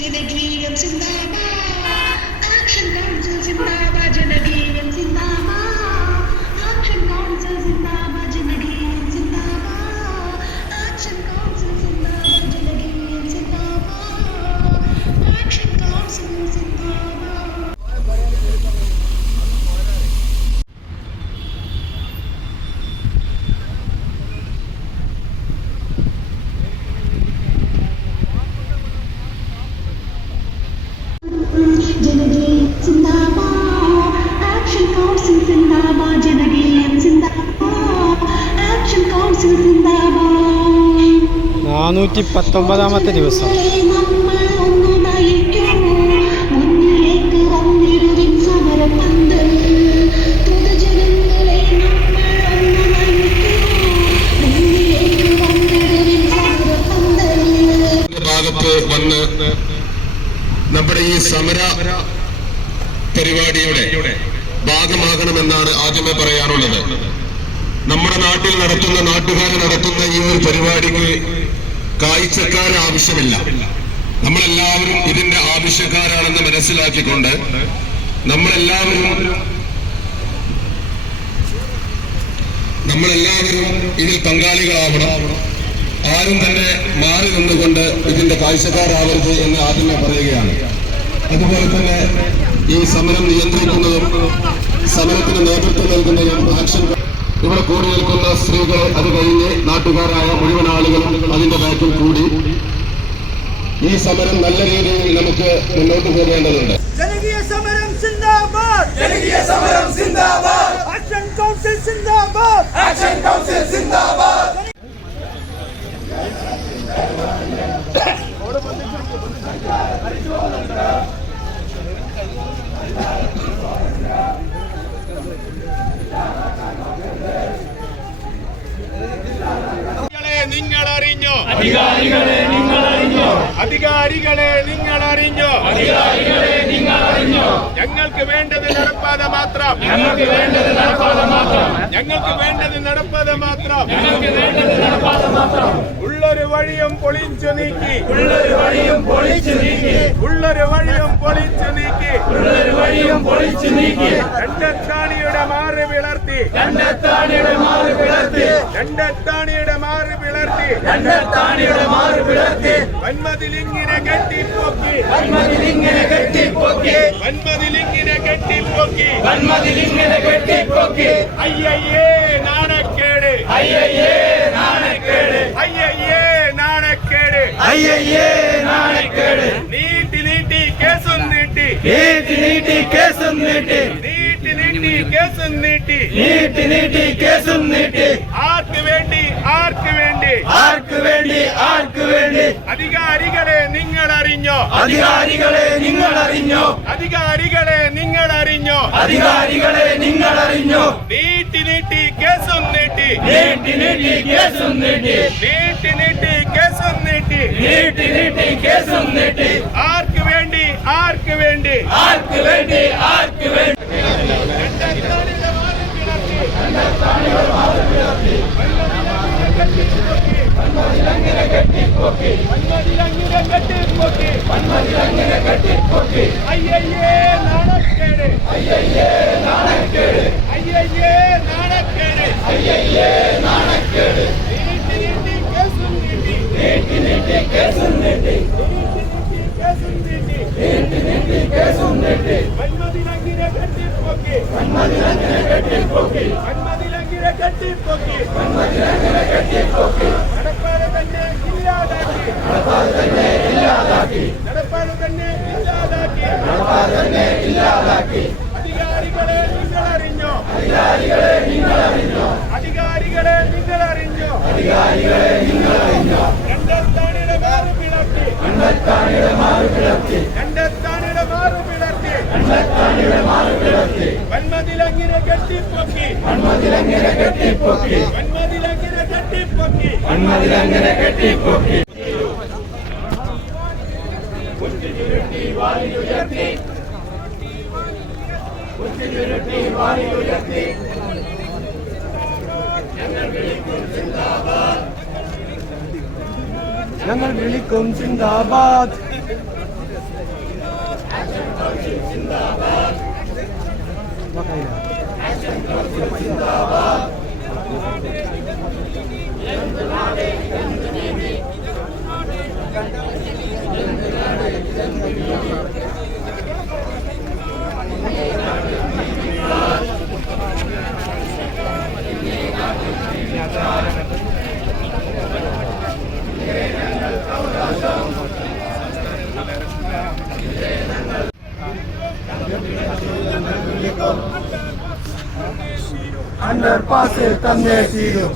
ജനകീയം സിന്ദാബാദ്, action council സിന്ദാബാദ്, ജനകീയം സിന്ദാബാദ്, action council സിന്ദാബാദ്, ജനകീയം സിന്ദാബാദ്, action council സിന്ദാബാദ്, ജനകീയം സിന്ദാബാദ്, action council സിന്ദാബാദ്. ജനകീയം സിന്ദാബാദ്, action council സിന്ദാബാദ്, ജനകീയം സിന്ദാബാദ്, action council സിന്ദാബാദ്. 419 ദിവസം. നമ്മൾ ഒന്ന് നയിക്കൂ, മുന്നിലേക്ക് വന്നിടുവിൻ സമരപന്തൽ. പൊതുജനങ്ങളെ നമ്മൾ ഒന്ന് നയിക്കൂ, മുന്നിലേക്ക് വന്നിടുവിൻ സമരപന്തൽ. ഭാഗത്ത് വന്ന് നമ്മുടെ ഈ സമര പരിപാടിയുടെ ഭാഗമാകണമെന്നാണ് ആദ്യമേ പറയാനുള്ളത്. നമ്മുടെ നാട്ടിൽ നടത്തുന്ന, നാട്ടുകാർ നടത്തുന്ന ഈ ഒരു പരിപാടിക്ക് കാഴ്ചക്കാർ ആവശ്യമില്ല. നമ്മളെല്ലാവരും ഇതിന്റെ ആവശ്യക്കാരാണെന്ന് മനസ്സിലാക്കിക്കൊണ്ട് നമ്മളെല്ലാവരും ഇതിൽ പങ്കാളികളാവണം. ആരും തന്നെ മാറി നിന്നുകൊണ്ട് ഇതിന്റെ കാഴ്ചക്കാരാവരുത് എന്ന് ആദ്യമേ പറയുകയാണ്. അതുപോലെ തന്നെ ഈ സമരം നിയന്ത്രിക്കുന്നതും സമരത്തിന് നേതൃത്വം നൽകുന്നതും ആക്ഷൻ ഇവിടെ കൂടി നിൽക്കുന്ന സ്ത്രീകൾ, അത് കഴിഞ്ഞ് നാട്ടുകാരായ മുഴുവൻ ആളുകളും അതിന്റെ ബാക്കിൽ കൂടി ഈ സമരം നല്ല രീതിയിൽ നമുക്ക് മുന്നോട്ട് പോകേണ്ടതുണ്ട്. ജനകീയ സമരം സിന്ദാബാദ്, ജനകീയ സമരം സിന്ദാബാദ്, ആക്ഷൻ കൗൺസിൽ സിന്ദാബാദ്, ആക്ഷൻ കൗൺസിൽ സിന്ദാബാദ്. നിങ്ങൾ അറിഞ്ഞോ അധികാരികളെ, നിങ്ങൾ അറിഞ്ഞോ അധികാരികളെ, നിങ്ങൾ അറിഞ്ഞോ അധികാരികളെ, നിങ്ങൾ അറിഞ്ഞോ. ഞങ്ങൾക്ക് വേണ്ടത് നടപ്പാതെ മാത്രം, ഞങ്ങൾക്ക് വേണ്ടത് നടപ്പാതെ മാത്രം, ഞങ്ങൾക്ക് വേണ്ടത് നടപ്പാതെ മാത്രം, ഞങ്ങൾക്ക് വേണ്ടത് നടപ്പാതെ മാത്രം. ഉള്ളൊരു വഴിയും പൊളിച്ചു നീക്കി, ഉള്ളൊരു വഴിയും പൊളിച്ചു നീക്കി, ഉള്ളൊരു വഴിയും പൊളിച്ചു നീക്കി, ഉള്ളൊരു വഴിയും പൊളിച്ചു നീക്കി. രണ്ടത്താണിയുടെ മാറി വിളർത്തി, രണ്ടത്താണിയുടെ മാറി വിളർത്തി, രണ്ടത്താണിയുടെ മാറി വിളർത്തി, രണ്ടത്താണിയുടെ മാറി വിളർത്തി. വൻമതിലിങ്ങനെ കെട്ടിപ്പൊക്കി, വൻമതിലിങ്ങനെ കെട്ടിപ്പൊക്കി, വൻമതിലിങ്ങനെ കെട്ടിപ്പൊക്കി, വൻമതിലിങ്ങനെ കെട്ടിപ്പൊക്കി. അയ്യയ്യേ നാണക്കേട്, അയ്യയ്യേ നാണക്കേട്, അയ്യയ്യേ നാണക്കേട്, അയ്യയ്യേ നാണക്കേട്. നീട്ടി നീട്ടി കേസും നീട്ടി, നീട്ടി നീട്ടി കേസും നീട്ടി, നീട്ടി നീട്ടി കേസും നീട്ടി, നീട്ടി നീട്ടി കേസും നീട്ടി. ആർക്ക് വേണ്ടി, ആർക്ക് വേണ്ടി, ആർക്ക് വേണ്ടി, ആർക്ക് വേണ്ടി. അധികാരികളെ നിങ്ങൾ അറിഞ്ഞോ അധികാരികളെ, നിങ്ങൾ അറിഞ്ഞോ അധികാരികളെ, നിങ്ങൾ അറിഞ്ഞോ അധികാരികളെ, നിങ്ങൾ അറിഞ്ഞോ. നീട്ടി നീട്ടി കേസും നീട്ടി, നീട്ടി നീട്ടി കേസും നീട്ടി, നീട്ടി നീട്ടി കേസും നീട്ടി, നീട്ടി നീട്ടി കേസും നീട്ടി. ആർക്ക് വേണ്ടി, ആർക്ക് വേണ്ടി, ആർക്ക് വേണ്ടി, ആർക്ക് വേണ്ടി. വൻമതിലങ്ങനെ കെട്ടിപ്പൊക്കി, വൻമതിലങ്ങനെ കെട്ടിപ്പൊക്കി, വൻമതിലങ്ങനെ കെട്ടിപ്പൊക്കി. അയ്യയ്യേ നാണക്കേട്, അയ്യയ്യേ നാണക്കേട്, അയ്യയ്യേ നാണക്കേട്, അയ്യയ്യേ നാണക്കേട്. നീട്ടി നീട്ടി കേസും നീട്ടി, നീട്ടി നീട്ടി കേസും നീട്ടി, നീട്ടി നീട്ടി കേസും നീട്ടി, നീട്ടി നീട്ടി കേസും നീട്ടി. വൻമതിലങ്ങനെ കെട്ടിപ്പൊക്കി, വൻമതിലങ്ങനെ കെട്ടിപ്പൊക്കി, വൻമതിലങ്ങനെ കെട്ടിപ്പൊക്കി, വൻമതിലങ്ങനെ കെട്ടിപ്പൊക്കി. നടപ്പാട് തന്നെ ഇല്ലാതാക്കി, നടപ്പാട് തന്നെ ഇല്ലാതാക്കി, നടപ്പാട് തന്നെ ഇല്ലാതാക്കി, നടപ്പാട് തന്നെ ഇല്ലാതാക്കി. അധികാരികളെ നിങ്ങൾ അറിഞ്ഞോ അധികാരികളെ, നിങ്ങൾ അറിഞ്ഞോ അധികാരികളെ, നിങ്ങൾ അറിഞ്ഞോ അധികാരികളെ, നിങ്ങൾ അറിഞ്ഞോ. രണ്ടത്താണിയുടെ മാറ് പിളർത്തി, രണ്ടത്താണിയുടെ മാറ് പിളർത്തി, രണ്ടത്താണിയുടെ മാറ് പിളർത്തി, രണ്ടത്താണിയുടെ മാറ് പിളർത്തി. വൻമതിലങ്ങനെ കെട്ടിപ്പൊക്കി, വൻമതിലങ്ങനെ കെട്ടിപ്പൊക്കി, വൻമതിലങ്ങനെ കെട്ടിപ്പൊക്കി, വൻമതിലങ്ങനെ കെട്ടിപ്പൊക്കി. ഉയർത്തി വാലിയുയർത്തി, ഉയർത്തി വാലിയുയർത്തി. ഞങ്ങൾ വിളിക്കും സിന്ദാബാദ്, ഞങ്ങൾ വിളിക്കും സിന്ദാബാദ്. അണ്ടർപാസിൽ തന്നെ തീരും.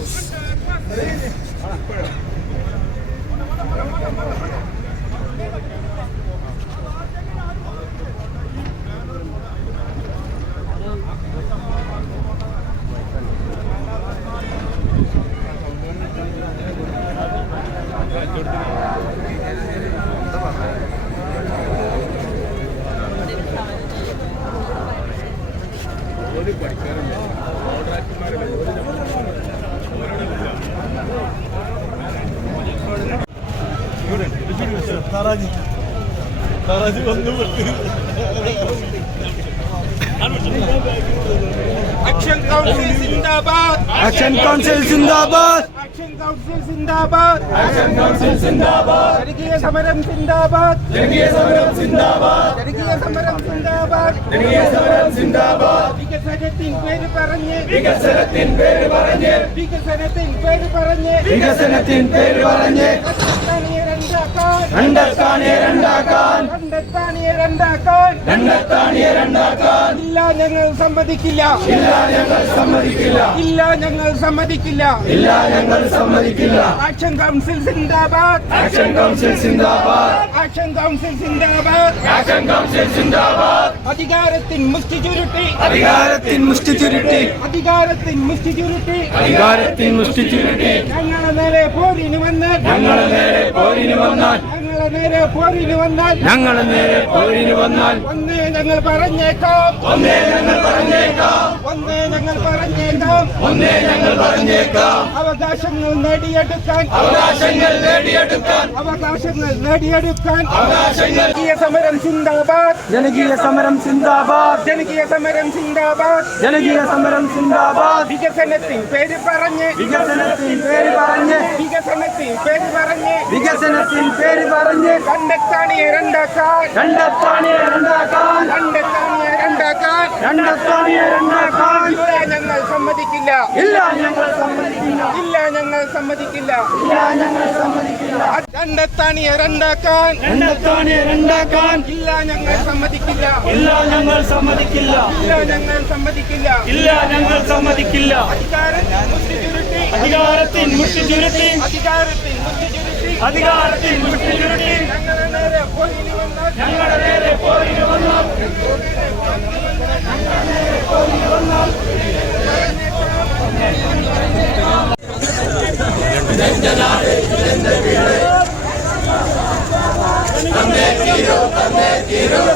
Action Council Zindabad! Action Council Zindabad! Action Council Zindabad! Action Council Zindabad! ജനകീയ സമരം സിന്ദാബാദ്! ജനകീയ സമരം സിന്ദാബാദ്! ജനകീയ സമരം സിന്ദാബാദ്! ജനകീയ സമരം സിന്ദാബാദ്! വികസനത്തിൻ പേര് പറഞ്ഞ് വികസനത്തിൻ പേര് പറഞ്ഞ് വികസനത്തിൻ പേര് പറഞ്ഞ് വികസനത്തിൻ പേര് പറഞ്ഞ് കണ്ടെത്താനിയെ രണ്ടാക്കാൻ രണ്ടാക്കാനെ രണ്ടാക്കാൻ കണ്ടെത്താനിയെ രണ്ടാക്കാൻ രണ്ടാക്കാനെ രണ്ടാക്കാൻ ഇല്ല ഞങ്ങൾ സമ്മതിക്കില്ല ഇല്ല ഞങ്ങൾ സമ്മതിക്കില്ല ഇല്ല ഞങ്ങൾ സമ്മതിക്കില്ല ഇല്ല ഞങ്ങൾ സമ്മതിക്കില്ല. ആക്ഷൻ കൗൺസിൽ സിന്ദാബാദ് ആക്ഷൻ കൗൺസിൽ സിന്ദാബാദ്! ആക്ഷൻ കൗൺസിൽ സിന്ദാബാദ് ആക്ഷൻ കൗൺസിൽ സിന്ദാബാദ്! അധികാരത്തിൻ മുഷ്ടി ചുരുട്ടി അധികാരത്തിൻ മുഷ്ടി ചുരുട്ടി അധികാരത്തിൻ മുഷ്ടി ചുരുട്ടി അധികാരത്തിൻ മുഷ്ടി ചുരുട്ടി ഞങ്ങളെ നേരെ പോരിന് വന്നാൽ ഞങ്ങളെ നേരെ പോരിന് വന്നാൽ ഞങ്ങളെ നേരെ പോരിന് വന്നാൽ ഞങ്ങളെ നേരെ പോരിന് വന്നാൽ ഒന്നേ ഞങ്ങൾ പറഞ്ഞേക്കാം ഒന്നേ ഞങ്ങൾ പറഞ്ഞേക്കാം ഒന്നേ ഞങ്ങൾ പറഞ്ഞേക്കാം ഒന്നേ ഞങ്ങൾ പറഞ്ഞേക്കാം അവകാശങ്ങൾ നേടിയെടുക്കാൻ അവകാശങ്ങൾ നേടിയെടുക്കാൻ അവകാശങ്ങൾ നേടിയെടുക്കാൻ അവകാശങ്ങൾ ജനകീയ സമരം സിന്ദാബാദ് ജനകീയ സമരം സിന്ദാബാദ് ജനകീയ സമരം സിന്ദാബാദ് ജനകീയ സമരം സിന്ദാബാദ് വികസനത്തിൻ പേര് പറഞ്ഞ് വികസനത്തിൻ പേര് പറഞ്ഞ് വികസനത്തിൻ പേര് പറഞ്ഞ് വികസനത്തിൻ പേര് പറഞ്ഞ് കണ്ടെത്താനിയെ രണ്ടാക്കാൻ രണ്ടത്താണിയെ രണ്ടാക്കാൻ കണ്ടെത്താനിയെ രണ്ടാക്കാൻ രണ്ടത്താണിയെ രണ്ടാക്കാൻ ഇല്ല ഞങ്ങൾ സമ്മതിക്കില്ല ഇല്ല ഞങ്ങൾ സമ്മതിക്കില്ല ഇല്ല ഞങ്ങൾ സമ്മതിക്കില്ല ഇല്ല ഞങ്ങൾ സമ്മതിക്കില്ല കണ്ടെത്താനിയെ രണ്ടാക്കാൻ രണ്ടത്താണിയെ രണ്ടാക്കാൻ ഇല്ല ഞങ്ങൾ സമ്മതിക്കില്ല ഇല്ല ഞങ്ങൾ സമ്മതിക്കില്ല ഇല്ല ഞങ്ങൾ സമ്മതിക്കില്ല ഇല്ല ഞങ്ങൾ സമ്മതിക്കില്ല അധികാരത്തിൻ മുഷ്ടി ചുരുട്ടി അധികാരത്തിൻ മുഷ്ടി ചുരുട്ടി അധികാരത്തിൻ മുഷ്ടി ചുരുട്ടി അധികാരത്തിൻ മുഷ്ടി ചുരുട്ടി ഞങ്ങളുടെ നേരെ പോരിന് വന്നാൽ ഞങ്ങളുടെ നേരെ പോരിന് വന്നാൽ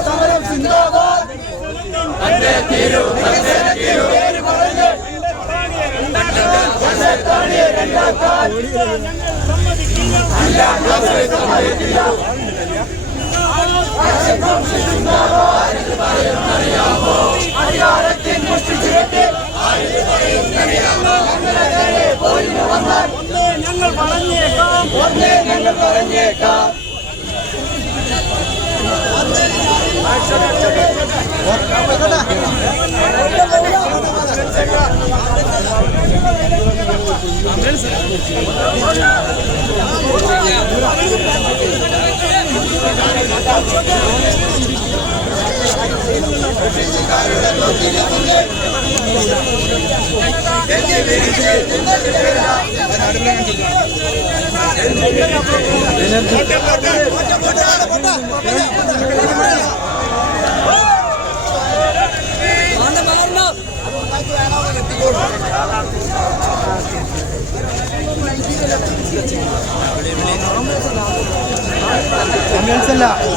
സമരം സിന്ദാബാദ് തന്നെ തീരൂ തന്നെ തീരൂ അധികാരത്തിൻ മുഷ്ടി ചുരുട്ടി ഞങ്ങൾ പറഞ്ഞേക്കാം ഒന്നേ ഞങ്ങൾ പറഞ്ഞേക്കാം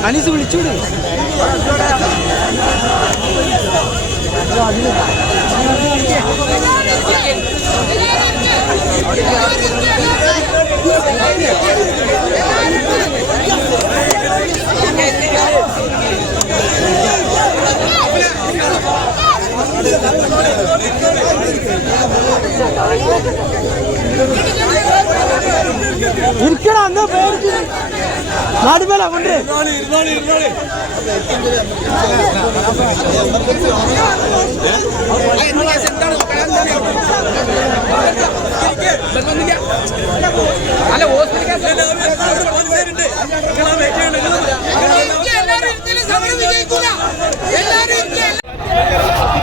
അനീസ് വിളിച്ചൂടെ Thank you. ഇരിക്കണം അന്ന് പേടിച്ച് നാടുമേല കൊണ്ട് അല്ല ഹോസ്പിറ്റൽ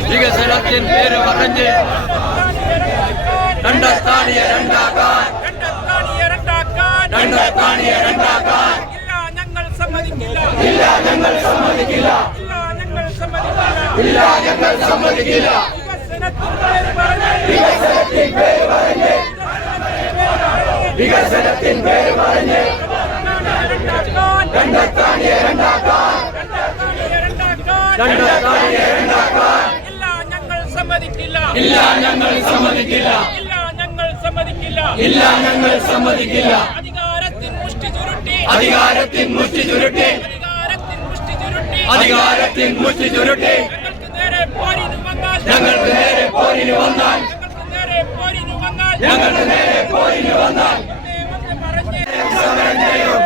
വികസനത്തിൻ പേര് പറഞ്ഞ് രണ്ടാക്കാണിയെ രണ്ടാക്കാൻ ഞങ്ങൾ സമ്മതിക്കില്ല ഇല്ല ഞങ്ങൾ സമ്മതിക്കില്ല ഇല്ല ഞങ്ങൾ സമ്മതിക്കില്ല വികസനത്തിൻ പേര് പറഞ്ഞ് വികസനത്തിൻ പേര് പറഞ്ഞ് രണ്ടാക്കാണിയെ രണ്ടാക്കാൻ രണ്ടാക്കാണിയെ രണ്ടാക്കാൻ ഇല്ല ഞങ്ങൾ സമ്മതിക്കില്ല ഇല്ല ഞങ്ങൾ സമ്മതിക്കില്ല ഇല്ല ഞങ്ങൾ സമ്മതിക്കില്ല ഇല്ല ഞങ്ങൾ സമ്മതിക്കില്ല അധികാരത്തിൻ മുഷ്ടി ചുരുട്ടി അധികാരത്തിൻ മുഷ്ടി ചുരുട്ടി അധികാരത്തിൻ മുഷ്ടി ചുരുട്ടി ഞങ്ങൾക്ക് നേരെ പോരിന് വന്നാൽ ഞങ്ങൾക്ക് നേരെ പോരിന് വന്നാൽ സമരം ചെയ്യും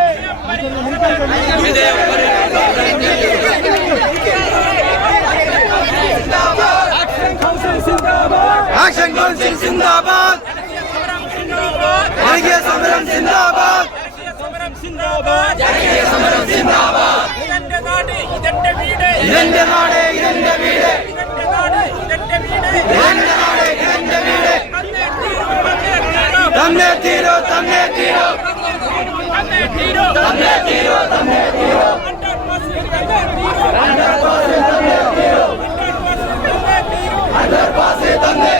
ആക്ഷൻ കൗൺസിൽ സിന്ദാബാദ് ജനകീയ സമരം സിന്ദാബാദ് ജനകീയ സമരം സിന്ദാബാദ് ഇതെന്റെ നാട് ഇതെന്റെ വീട് ഇതെന്റെ നാട് ഇതെന്റെ വീട് ഇതെന്റെ നാട് ഇതെന്റെ വീട് തന്നേ തീരോ തന്നേ തീരോ തന്നേ തീരോ തന്നേ തീരോ തന്നേ തീരോ അണ്ടർപാസ് തന്നേ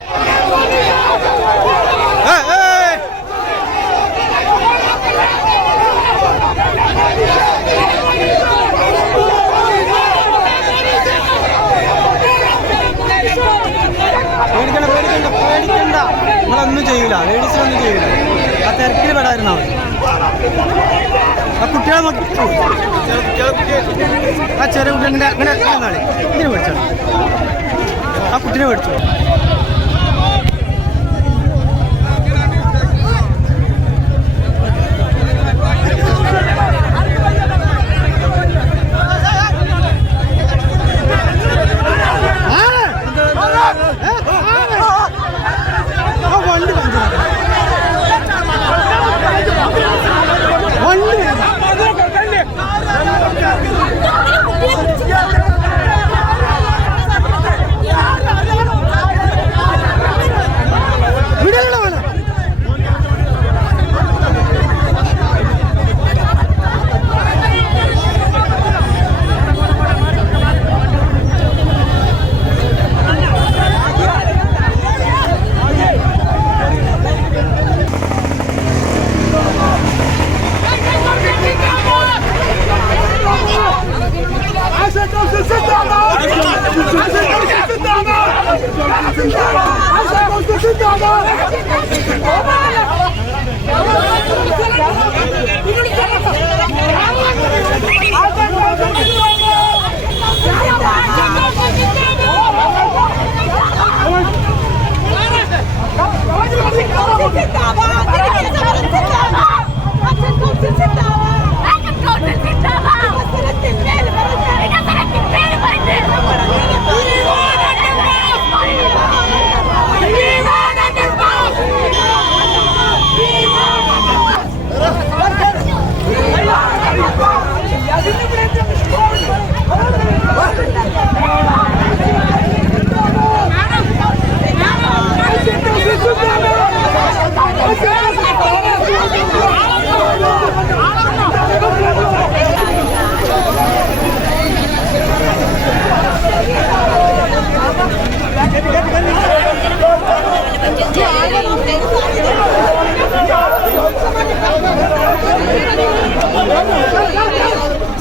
പേടിക്കണ്ട നിങ്ങളൊന്നും ചെയ്യില്ല ലേഡീസിനൊന്നും ചെയ്യില്ല ആ തിരക്കിൽ പെടായിരുന്നാ മതി ആ കുട്ടികളെ നോക്കി ആ ചെറിയ കുട്ടി അങ്ങനെ നാളെ ഇതിനെ മേടിച്ചോ ആ കുട്ടിനെ മേടിച്ചോ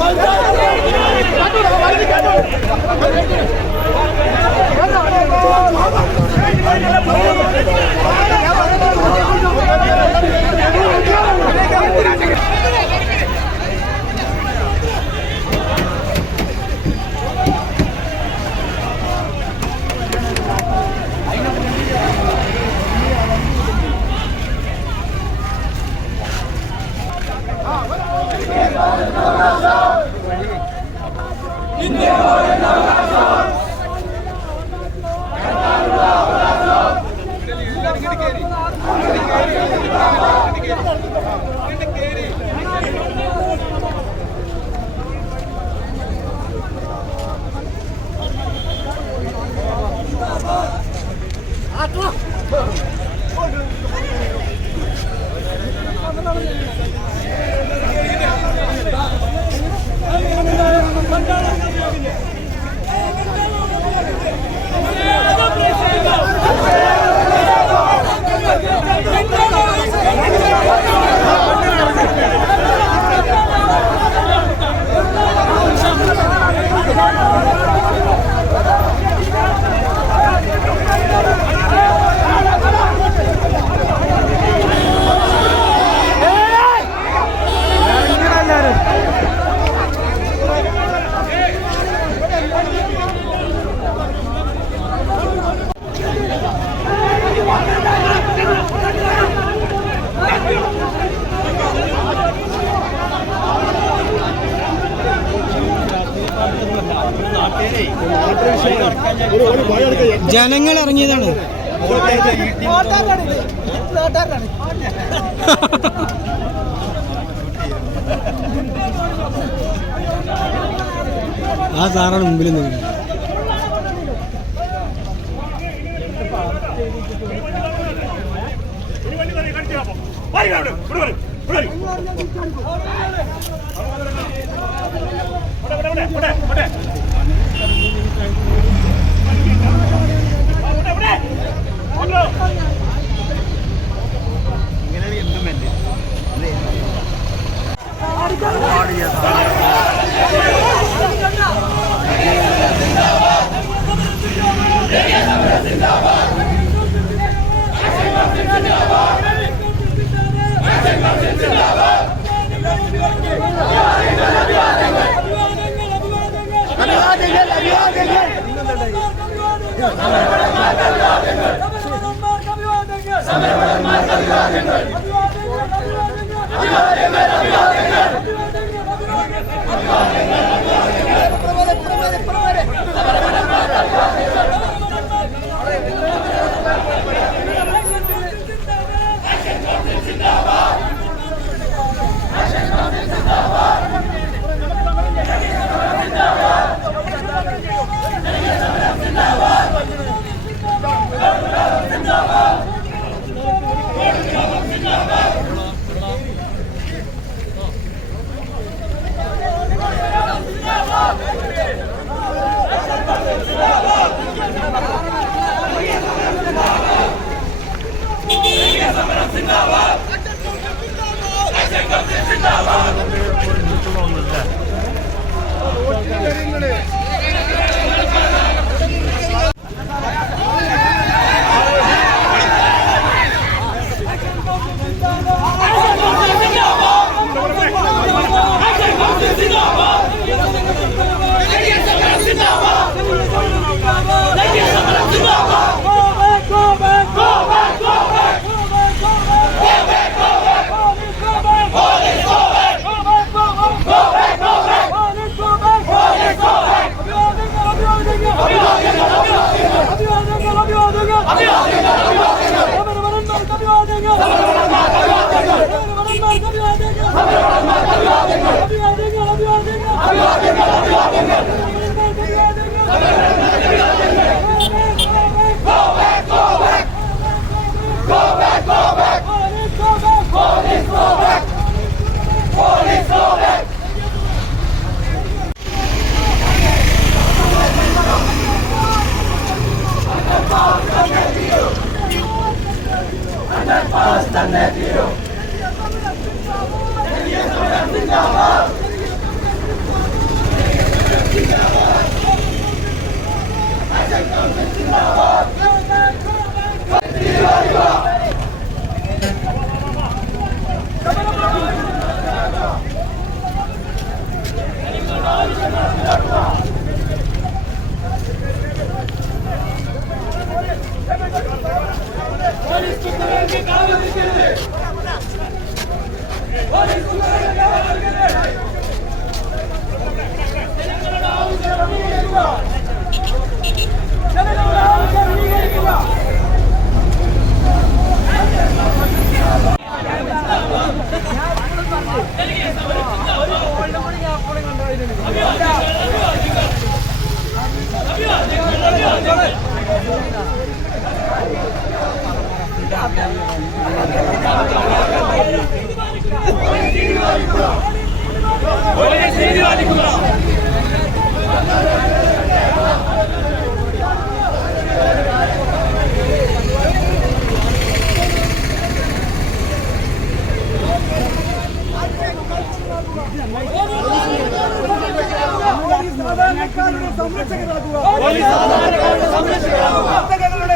Thank you. ജനങ്ങൾ ഇറങ്ങിയതാണ്. ആ സാറാണ് മുമ്പിൽ നിന്ന്.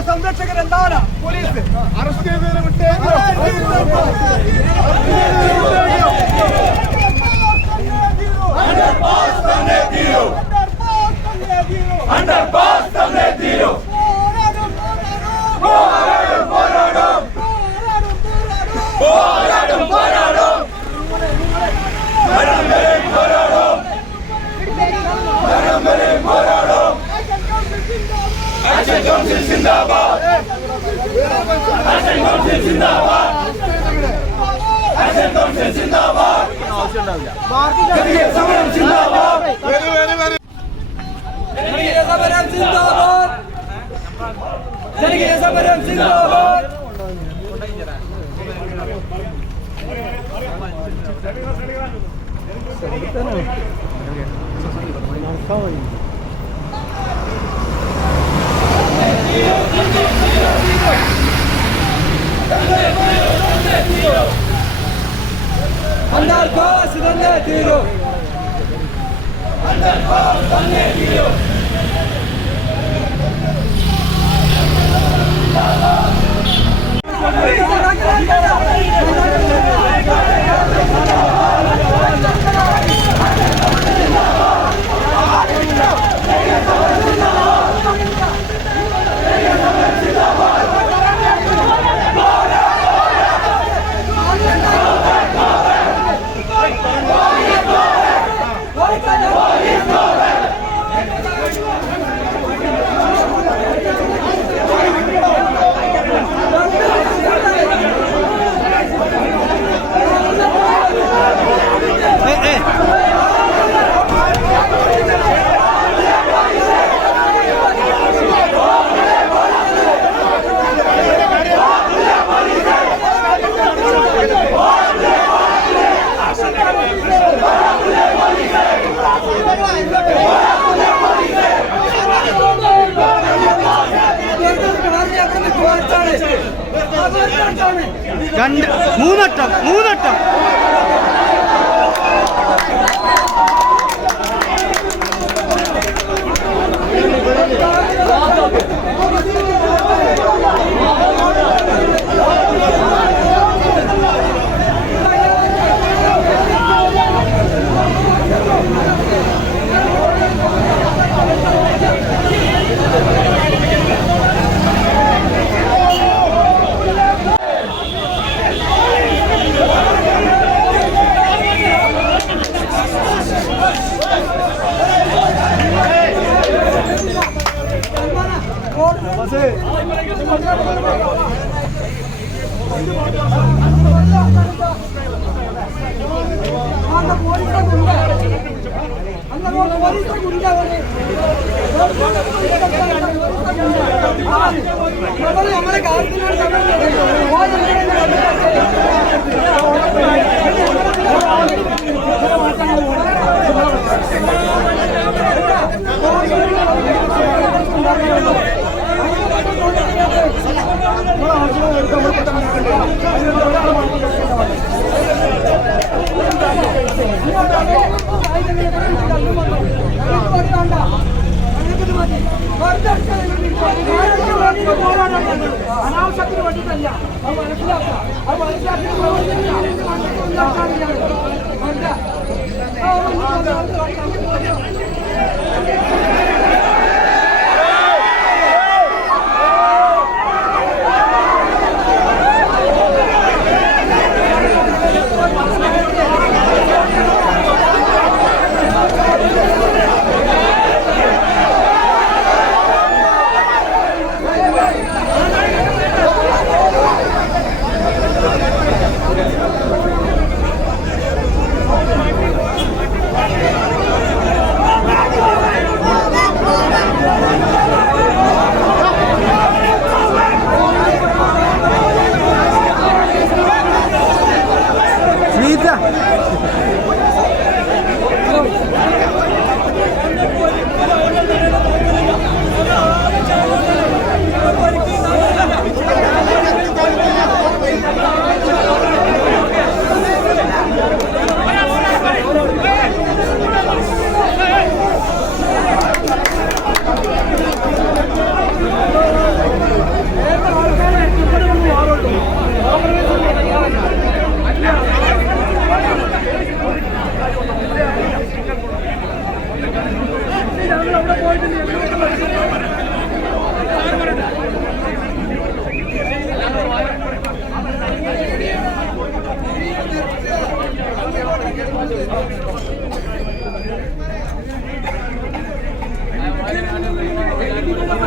സംരക്ഷകർ എന്താണ് പോലീസ് അറസ്റ്റ് ചെയ്തതിനെ വിട്ട് പോരാടും മൂന്നട്ടം അനാവശ്യത്തിന് വേണ്ടിയിട്ടല്ല അത് മനസ്സിലാക്കുക അത് മനസ്സിലാക്കി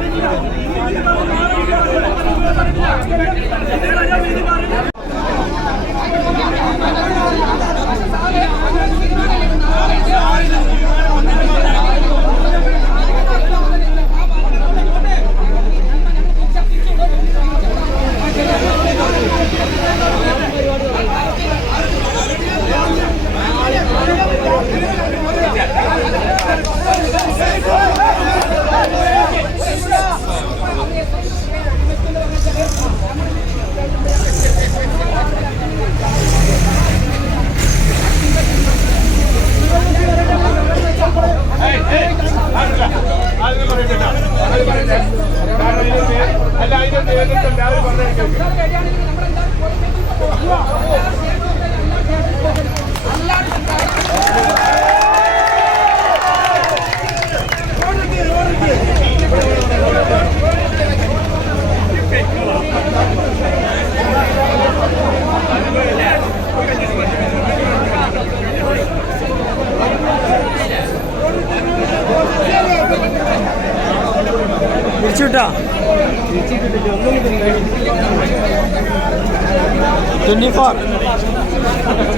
Thank you. കേട്ടോ 24